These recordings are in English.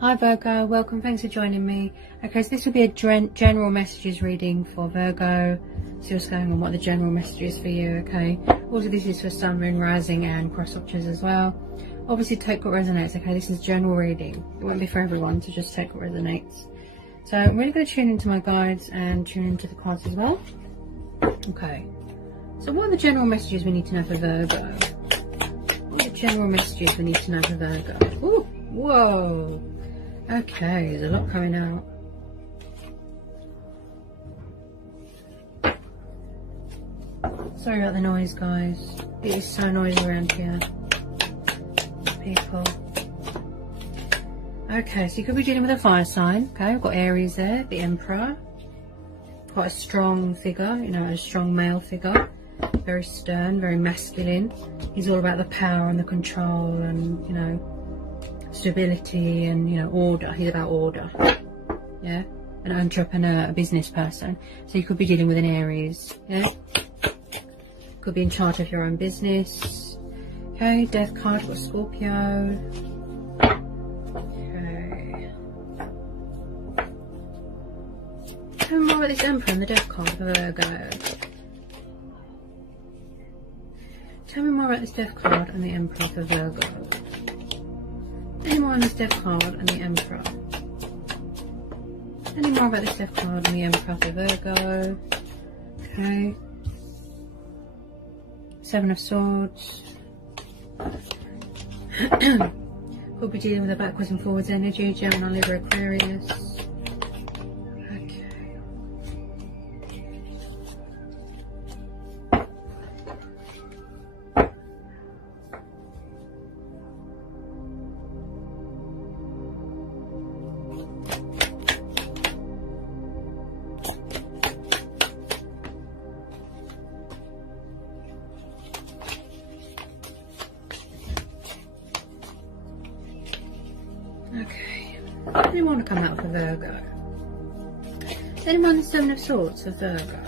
Hi Virgo, welcome, thanks for joining me. Okay, so this will be a general messages reading for Virgo. See what's going on, what the general message is for you, okay? Also this is for Sun, Moon, Rising and cross watchers as well. Obviously take what resonates, okay? This is general reading. It won't be for everyone, so just take what resonates. So I'm really going to tune into my guides and tune into the cards as well. Okay, so what are the general messages we need to know for Virgo? What are the general messages we need to know for Virgo? Ooh, whoa! Okay, there's a lot coming out. Sorry about the noise, guys. It is so noisy around here. People. Okay, so you could be dealing with a fire sign. Okay, we've got Aries there, the Emperor. Quite a strong figure, you know, a strong male figure. Very stern, very masculine. He's all about the power and the control and, you know, stability and, you know, order. He's about order. Yeah, an entrepreneur, a business person. So you could be dealing with an Aries. Yeah, could be in charge of your own business. Okay, Death card for Scorpio. Okay, tell me more about this Emperor and the Death card for Virgo. Tell me more about this Death card and the Emperor for Virgo. Any more on this Death card and the Emperor? Any more about this Death card and the Emperor for Virgo? Okay. Seven of Swords. We'll be dealing with a backwards and forwards energy. Gemini, Libra, Aquarius. Okay. Okay, anyone want to come out for Virgo? Anyone the Seven of Swords for Virgo?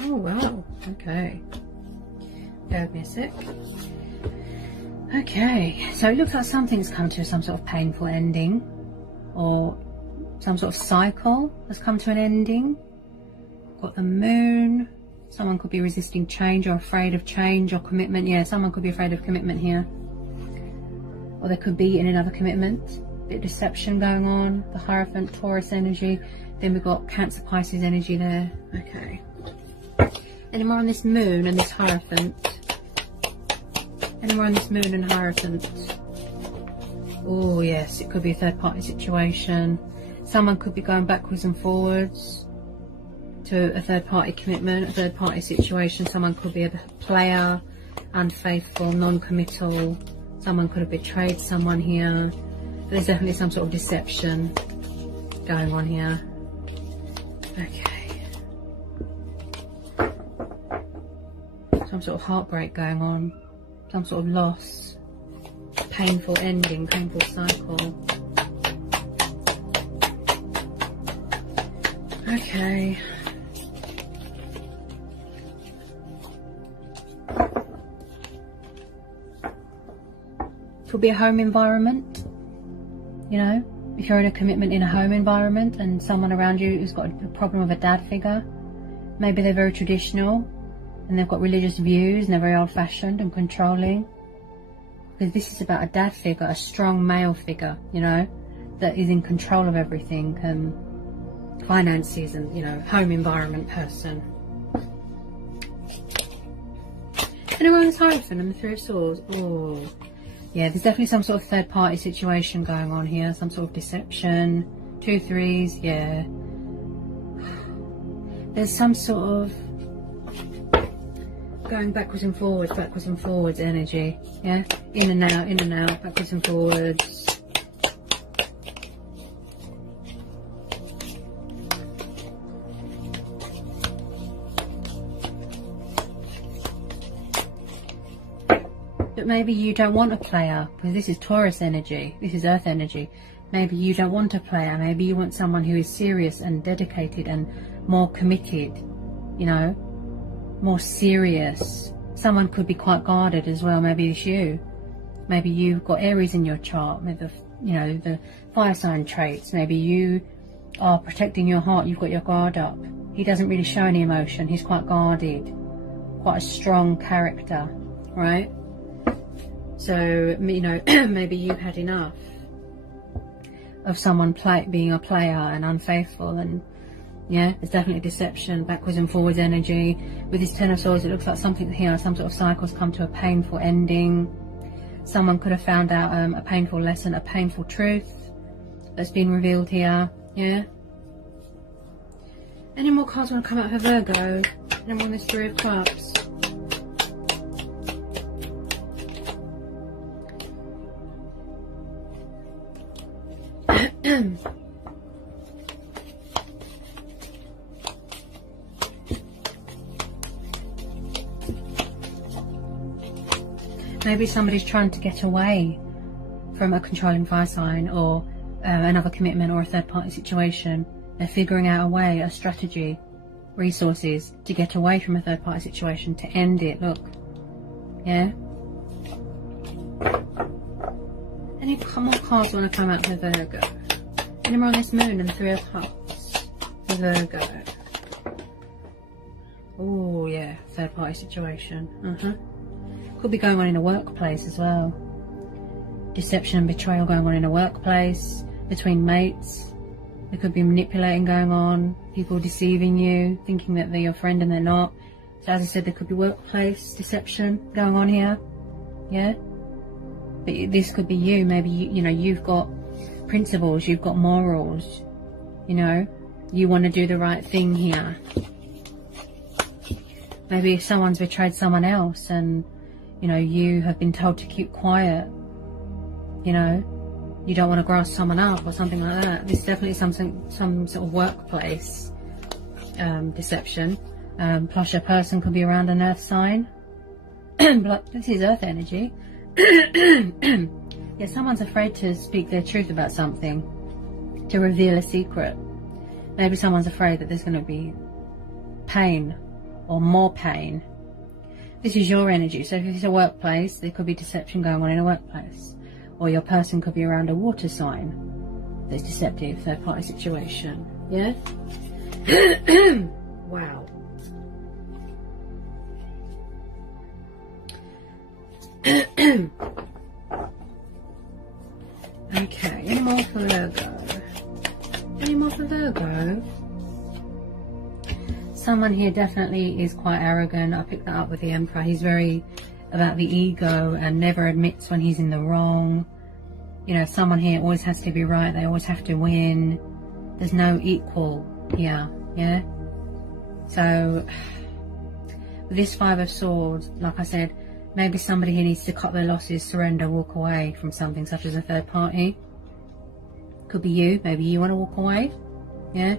Oh wow, okay. Bear with me a sec. Okay, so it looks like something's come to some sort of painful ending, or some sort of cycle has come to an ending. Got the Moon. Someone could be resisting change or afraid of change or commitment. Yeah, someone could be afraid of commitment here. Or they could be in another commitment. Bit of deception going on. The Hierophant, Taurus energy. Then we've got Cancer, Pisces energy there. Okay. Any more on this Moon and this Hierophant? Any more on this Moon and Hierophant? Oh yes, it could be a third party situation. Someone could be going backwards and forwards to a third party commitment, a third party situation. Someone could be a player, unfaithful, non-committal. Someone could have betrayed someone here. There's definitely some sort of deception going on here. Okay. Some sort of heartbreak going on. Some sort of loss. Painful ending, painful cycle. Okay. Could be a home environment, you know, if you're in a commitment in a home environment and someone around you who's got a problem with a dad figure. Maybe they're very traditional and they've got religious views and they're very old-fashioned and controlling, because this is about a dad figure, a strong male figure, you know, that is in control of everything and finances and, you know, home environment person. Anyone who's Hierophant and the Three of Swords? Oh yeah, there's definitely some sort of third party situation going on here, some sort of deception. 2 threes, yeah. There's some sort of going backwards and forwards energy, yeah? In and out, backwards and forwards. But maybe you don't want a player, because this is Taurus energy, this is Earth energy. Maybe you don't want a player, maybe you want someone who is serious and dedicated and more committed, you know, more serious, Someone could be quite guarded as well. Maybe it's you. Maybe you've got Aries in your chart. Maybe the fire sign traits. Maybe you are protecting your heart. You've got your guard up. He doesn't really show any emotion. He's quite guarded. Quite a strong character, right? So, maybe you've had enough of someone being a player and unfaithful, and yeah, there's definitely deception, backwards and forwards energy. With this Ten of Swords, it looks like something here, some sort of cycle's come to a painful ending. Someone could have found out a painful lesson, a painful truth that's been revealed here, yeah. Any more cards want to come out for Virgo? And on this Three of Cups. Maybe somebody's trying to get away from a controlling fire sign, or another commitment, or a third party situation. They're figuring out a way, a strategy, resources to get away from a third party situation, to end it. Look, yeah. Any more cards want to come out for Virgo? Any more on this Moon and Three of Cups for Virgo? Oh yeah, third party situation. Could be going on in a workplace as well. Deception and betrayal going on in a workplace, between mates. There could be manipulating going on, people deceiving you, thinking that they're your friend and they're not. So as I said, there could be workplace deception going on here, yeah. But this could be you. Maybe you've got principles, you've got morals, you want to do the right thing here. Maybe if someone's betrayed someone else and you have been told to keep quiet, you don't want to grass someone up or something like that. This is definitely some sort of workplace deception. Plus your person could be around an earth sign. But this is earth energy. Yeah, someone's afraid to speak their truth about something, to reveal a secret. Maybe someone's afraid that there's going to be pain or more pain. This is your energy. So if it's a workplace, there could be deception going on in a workplace. Or your person could be around a water sign that's deceptive, third party situation. Yeah? Wow. Okay, any more for Virgo? Any more for Virgo? Someone here definitely is quite arrogant. I picked that up with the Emperor. He's very about the ego and never admits when he's in the wrong. Someone here always has to be right. They always have to win. There's no equal here, yeah? So, with this Five of Swords, like I said, maybe somebody here needs to cut their losses, surrender, walk away from something such as a third party. Could be you. Maybe you want to walk away, yeah?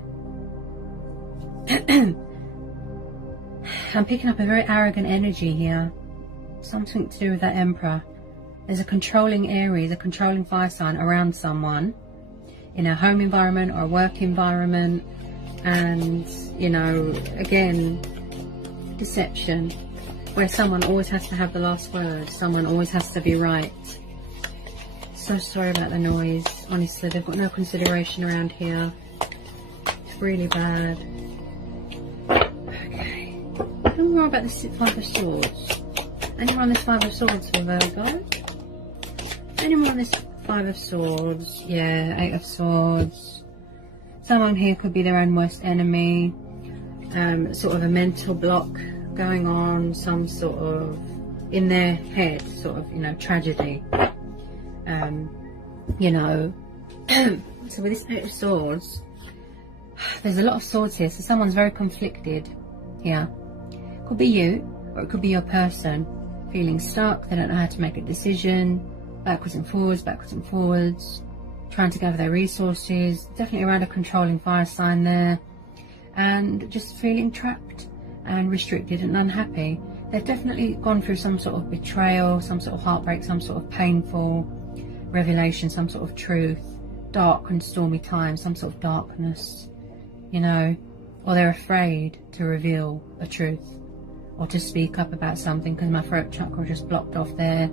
I'm picking up a very arrogant energy here. Something to do with that Emperor. There's a controlling Aries, a controlling fire sign around someone in a home environment or a work environment. And, again, deception. Where someone always has to have the last word. Someone always has to be right. So sorry about the noise. Honestly, they've got no consideration around here. It's really bad. Okay. Tell me more about this Five of Swords. Any more on this Five of Swords for Virgo? Any more on this Five of Swords? Yeah, Eight of Swords. Someone here could be their own worst enemy. Sort of a mental block going on, some sort of in their head, sort of, tragedy. So with this Eight of Swords, there's a lot of swords here, so someone's very conflicted here. Could be you, or it could be your person, feeling stuck, they don't know how to make a decision, backwards and forwards, trying to gather their resources, definitely around a controlling fire sign there, and just feeling trapped and restricted and unhappy. They've definitely gone through some sort of betrayal, some sort of heartbreak, some sort of painful revelation, some sort of truth, dark and stormy times, some sort of darkness, or they're afraid to reveal a truth or to speak up about something, because my throat chakra just blocked off there,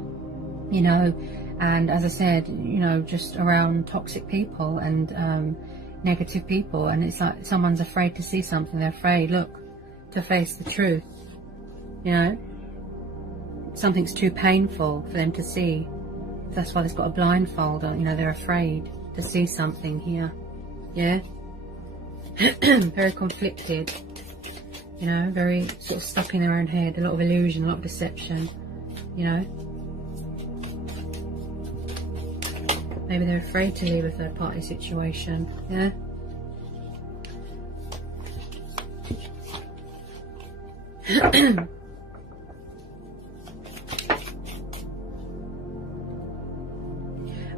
you know. And as I said, you know, just around toxic people and negative people, and it's like someone's afraid to see something. They're afraid, look, to face the truth, you know. Something's too painful for them to see. That's why they've got a blindfold on, you know. They're afraid to see something here. Yeah. Very conflicted, you know, very sort of stuck in their own head, a lot of illusion, a lot of deception, you know. Maybe they're afraid to leave a third party situation, yeah.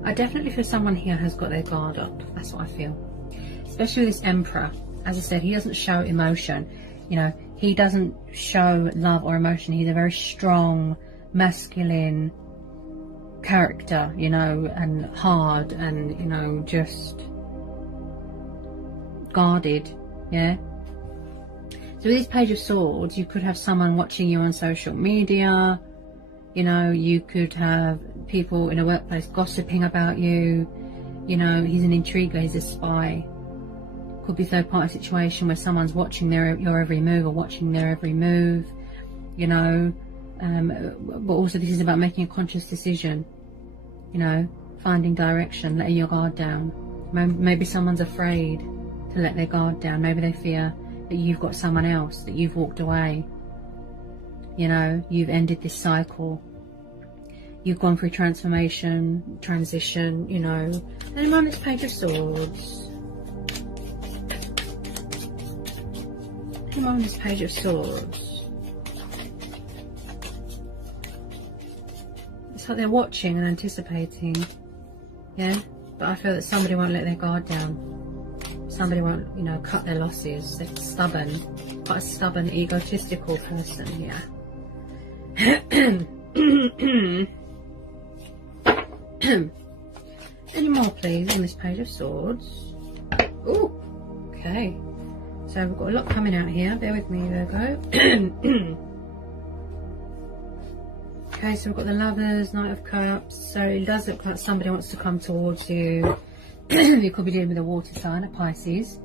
I definitely feel someone here has got their guard up. That's what I feel. Especially this Emperor. As I said, he doesn't show emotion. You know, he doesn't show love or emotion. He's a very strong, masculine character, you know, and hard and, you know, just guarded, yeah. So with this Page of Swords, you could have someone watching you on social media, you know, you could have people in a workplace gossiping about you, you know. He's an intriguer, he's a spy. Could be third party situation where someone's watching your every move, or watching their every move, you know. But also this is about making a conscious decision, you know, finding direction, letting your guard down. Maybe someone's afraid to let their guard down. Maybe they fear that you've got someone else, that you've walked away, you know, you've ended this cycle, you've gone through transformation, transition, you know. And I'm on this Page of Swords. I'm on this Page of Swords. It's like they're watching and anticipating, yeah. But I feel that somebody won't let their guard down. Somebody won't, you know, cut their losses. They're stubborn, quite a stubborn, egotistical person, yeah. Any more, please, on this Page of Swords? Oh, okay. So we've got a lot coming out here. Bear with me, Virgo. Okay, so we've got the Lovers, Knight of Cups. So it does look like somebody wants to come towards you. You could be dealing with a water sign, a Pisces.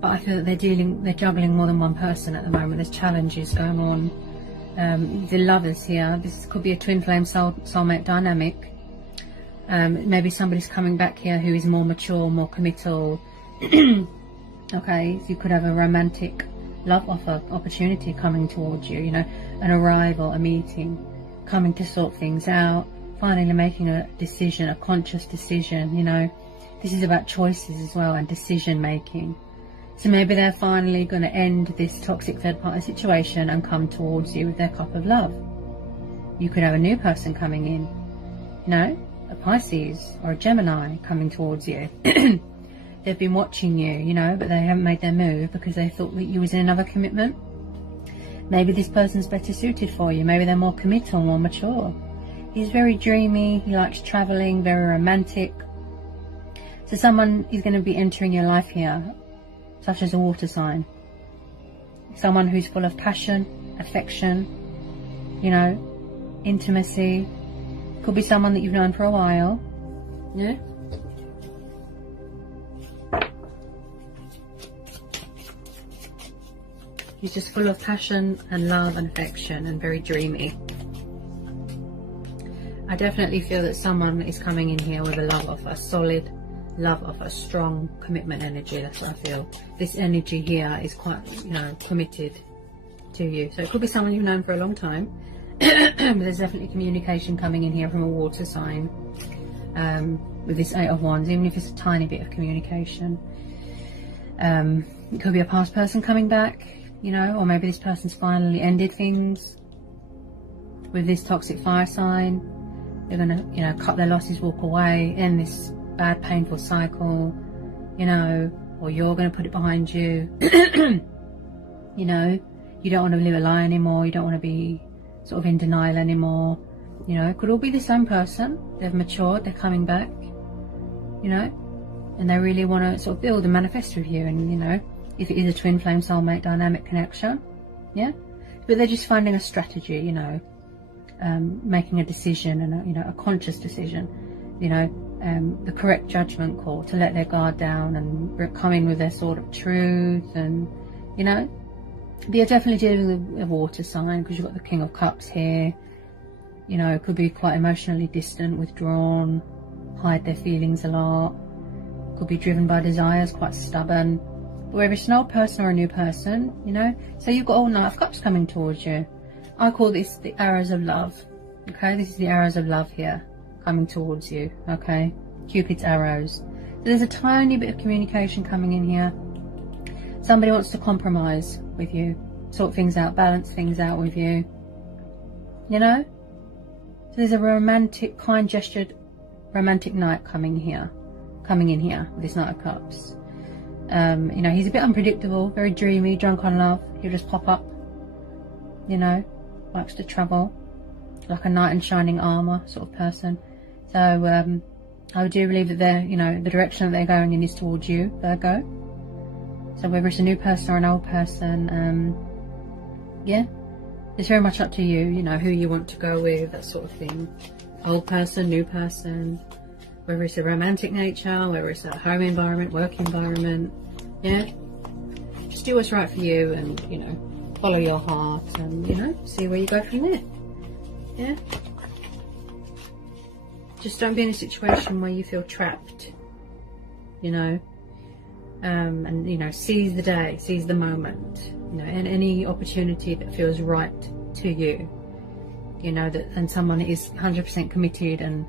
But I feel that they're juggling more than one person at the moment. There's challenges going on. The Lovers here, this could be a twin flame soulmate dynamic. Maybe somebody's coming back here who is more mature, more committal. Okay, so you could have a romantic love offer opportunity coming towards you, you know, an arrival, a meeting, coming to sort things out, finally making a decision, a conscious decision, you know. This is about choices as well, and decision making. So maybe they're finally going to end this toxic third party situation and come towards you with their cup of love. You could have a new person coming in, you know, a Pisces or a Gemini coming towards you. They've been watching you, you know, but they haven't made their move because they thought that you was in another commitment. Maybe this person's better suited for you. Maybe they're more committal, more mature. He's very dreamy. He likes traveling, very romantic. So someone is going to be entering your life here, such as a water sign. Someone who's full of passion, affection, you know, intimacy. Could be someone that you've known for a while. Yeah. He's just full of passion and love and affection and very dreamy. I definitely feel that someone is coming in here with a love offer, a solid love offer, strong commitment energy. That's what I feel. This energy here is quite, you know, committed to you. So it could be someone you've known for a long time. There's definitely communication coming in here from a water sign. With this 8 of Wands, even if it's a tiny bit of communication. It could be a past person coming back, you know, or maybe this person's finally ended things with this toxic fire sign. They're gonna, you know, cut their losses, walk away, end this bad, painful cycle, you know, or you're gonna put it behind you. You know, you don't want to live a lie anymore. You don't want to be sort of in denial anymore. You know, it could all be the same person. They've matured, they're coming back, you know, and they really want to sort of build and manifest with you. And, you know, if it is a twin flame soulmate dynamic connection, yeah, but they're just finding a strategy, you know, making a decision, and you know, a conscious decision, you know, the correct judgment call to let their guard down and come in with their sort of truth. And you know, you're definitely dealing with a water sign, because you've got the King of Cups here. You know, it could be quite emotionally distant, withdrawn, hide their feelings a lot, could be driven by desires, quite stubborn. But whether it's an old person or a new person, you know, so you've got all Knight of Cups coming towards you. I call this the arrows of love. Okay, this is the arrows of love here coming towards you. Okay, Cupid's arrows. So there's a tiny bit of communication coming in here. Somebody wants to compromise with you, sort things out, balance things out with you, you know. So there's a romantic, kind gestured romantic knight coming in here with this Knight of Cups. You know, he's a bit unpredictable, very dreamy, drunk on love. He'll just pop up, you know, likes to travel, like a knight in shining armor sort of person. So I do believe that they're, you know, the direction that they're going in is towards you, Virgo. So whether it's a new person or an old person, yeah, it's very much up to you, you know, who you want to go with, that sort of thing. Old person, new person, whether it's a romantic nature, whether it's a home environment, work environment, yeah. Just do what's right for you, and, you know, follow your heart, and, you know, see where you go from there, yeah. Just don't be in a situation where you feel trapped, you know. And you know, seize the day, seize the moment, you know, and any opportunity that feels right to you, you know, that, and someone is 100% committed and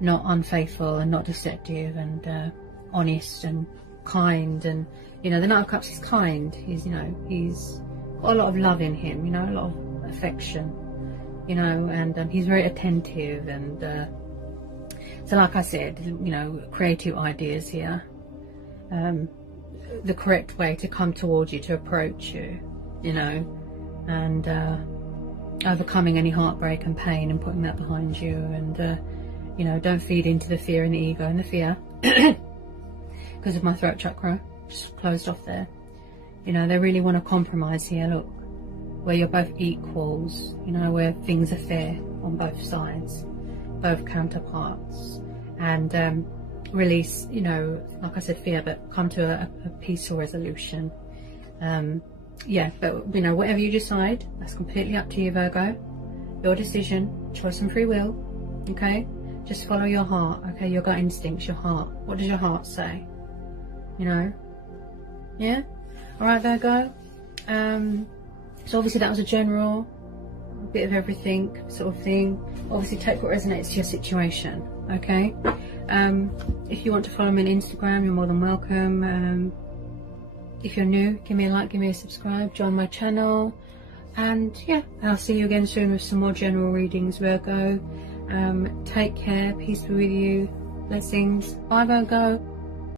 not unfaithful and not deceptive, and honest and kind. And you know, the Knight of Cups is kind. He's, you know, he's got a lot of love in him, you know, a lot of affection, you know, and he's very attentive. And so like I said, you know, creative ideas here. The correct way to come towards you, to approach you, you know, and overcoming any heartbreak and pain and putting that behind you. And you know, don't feed into the fear and the ego and the fear because of my throat chakra just closed off there. You know, they really want to compromise here, look, where you're both equals, you know, where things are fair on both sides, both counterparts, and release, you know, like I said, fear, but come to a peaceful resolution. Yeah, but you know, whatever you decide, that's completely up to you, Virgo. Your decision, choice and free will. Okay, just follow your heart. Okay, your gut instincts, your heart. What does your heart say? You know, yeah. All right, Virgo. So obviously that was a general, a bit of everything sort of thing. Obviously take what resonates to your situation. Okay. If you want to follow me on Instagram, you're more than welcome. If you're new, give me a like, give me a subscribe, join my channel, and yeah, I'll see you again soon with some more general readings, Virgo. Take care, peace be with you, blessings, bye Virgo.